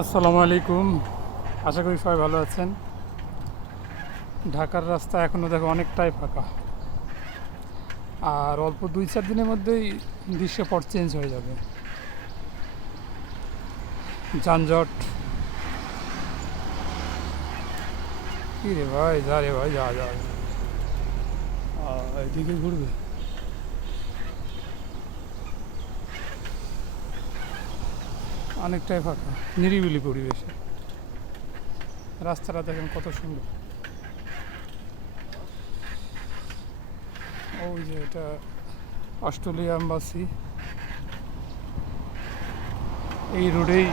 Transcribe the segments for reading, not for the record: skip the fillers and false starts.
আসসালামু আলাইকুম। আশা করি সবাই ভালো আছেন। ঢাকার রাস্তা এখনও দেখো অনেকটাই ফাঁকা, আর অল্প 2-4 দিনের মধ্যেই দৃশ্যপট চেঞ্জ হয়ে যাবে। যানজট, কী রে ভাই, যা রে ভাই, যা যা। এদিকে ঘুরবে। অনেকটাই ফাঁকা, নিরিবিলি পরিবেশে। রাস্তাটা দেখেন কত সুন্দর। ওই যে এটা অস্ট্রেলিয়া এম্বাসি। এই রোডেই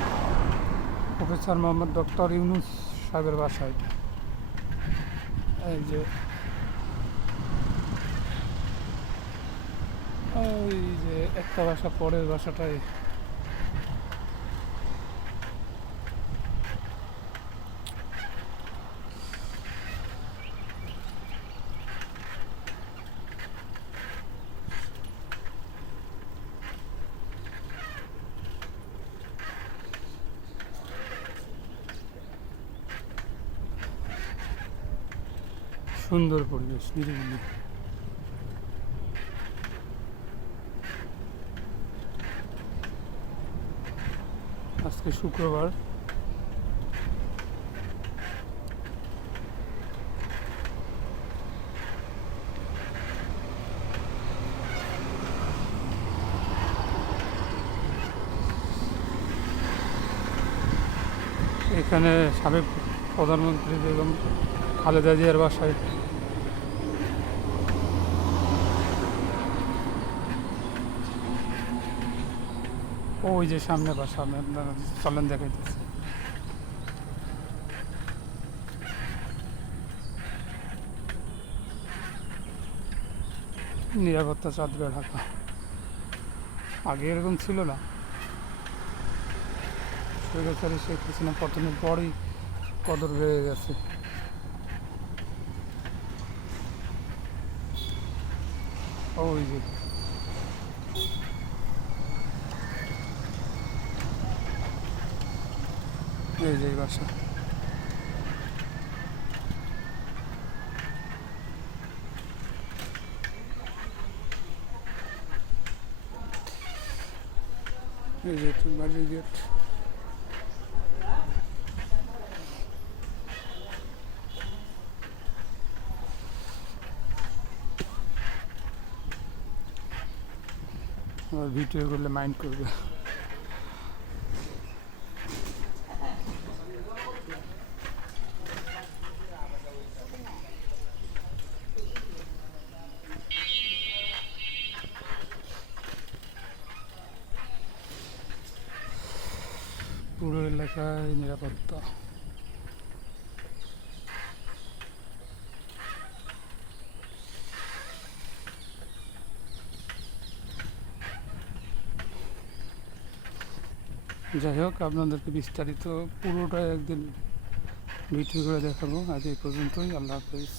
প্রফেসর মোহাম্মদ ডক্টর ইউনুস সাহেবের বাসায়। এই যে ওই যে একটা বাসা পরের বাসাটাই। সুন্দর পরিবেশ, নিরিবিলি। আজকে শুক্রবার। এখানে সাবেক প্রধানমন্ত্রী বেগম খালেদা জিয়ার বাসায়। ওই যে সামনে বাসা, আমি আপনারা চলেন দেখাইতেছি। নিরাপত্তা চাদরে ঢাকা, আগে এরকম ছিল না। স্বৈরাচারী শেখ হাসিনা পতনের পরই কদর বেড়ে গেছে। ওই যে এই যে বাসা। এই যে বাড়ির গেট। আবার ভিডিও করলে মাইন্ড করবে। পুরো এলাকায় নিরাপত্তা। যাই হোক, আপনাদেরকে বিস্তারিত পুরোটাই একদিন ভিডিও করে দেখাবো। আজ এই পর্যন্তই। আল্লাহ হাফেজ।